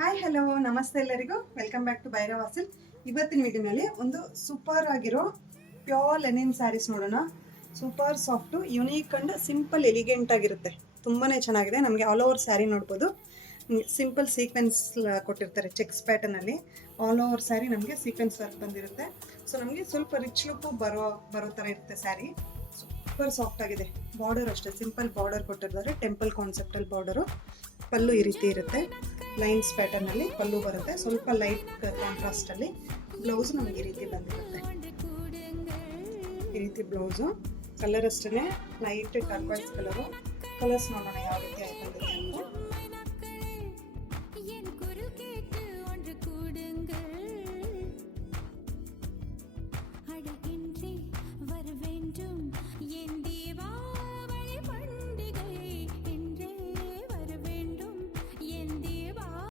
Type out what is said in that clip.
Hi hello ನಮಸ್ತೆ ಎಲ್ಲರಿಗೂ welcome back to Bhairav Vasil. ಇವತ್ತಿನ ವಿಡಿಯೋನಲ್ಲಿ ಒಂದು ಸೂಪರ್ ಆಗಿರೋ ಪ್ಯೂರ್ ಲೆನಿನ್ ಸ್ಯಾರೀಸ್ ನೋಡೋಣ. Super soft, unique and simple elegant ಆಗಿರುತ್ತೆ. ತುಂಬಾ ಚೆನ್ನಾಗಿದೆ. ನಮಗೆ ಆಲ್ ಓವರ್ ಸ್ಯಾರಿ ನೋಡ್ಬೋದು. ಸಿಂಪಲ್ ಸೀಕ್ವೆನ್ಸ್ ಕೊಟ್ಟಿರ್ತಾರೆ ಚೆಕ್ಸ್ ಪ್ಯಾಟರ್ನಲ್ಲಿ. ಆಲ್ ಓವರ್ ಸ್ಯಾರಿ ನಮಗೆ ಸೀಕ್ವೆನ್ಸ್ ವರ್ಕ್ ಬಂದಿರುತ್ತೆ. ಸೊ ನಮಗೆ ಸ್ವಲ್ಪ ರಿಚ್ ಲುಕ್ಕು ಬರೋ ಥರ ಇರುತ್ತೆ ಸ್ಯಾರಿ. ಸೂಪರ್ ಸಾಫ್ಟ್ ಆಗಿದೆ. ಬಾರ್ಡರ್ ಅಷ್ಟೇ ಸಿಂಪಲ್ ಬಾರ್ಡರ್ ಕೊಟ್ಟಿರ್ತಾರೆ, ಟೆಂಪಲ್ ಕಾನ್ಸೆಪ್ಟಲ್ಲಿ ಬಾರ್ಡರು. ಪಲ್ಲು ಈ ರೀತಿ ಇರುತ್ತೆ, ಲೈನ್ಸ್ ಪ್ಯಾಟರ್ನಲ್ಲಿ ಪಲ್ಲು ಬರುತ್ತೆ, ಸ್ವಲ್ಪ ಲೈಟ್ ಕಾಂಟ್ರಾಸ್ಟಲ್ಲಿ. ಬ್ಲೌಸ್ ನಮಗೆ ಈ ರೀತಿ ಬಂದಿರುತ್ತೆ. ಈ ರೀತಿ ಬ್ಲೌಸು. ಕಲರ್ ಅಷ್ಟೇ ಲೈಟ್ ಟರ್ಕ್ವೈಸ್ ಕಲರು. ಕಲರ್ಸ್ ನೋಡೋಣ ಯಾವ ರೀತಿ ಆಯಿತು.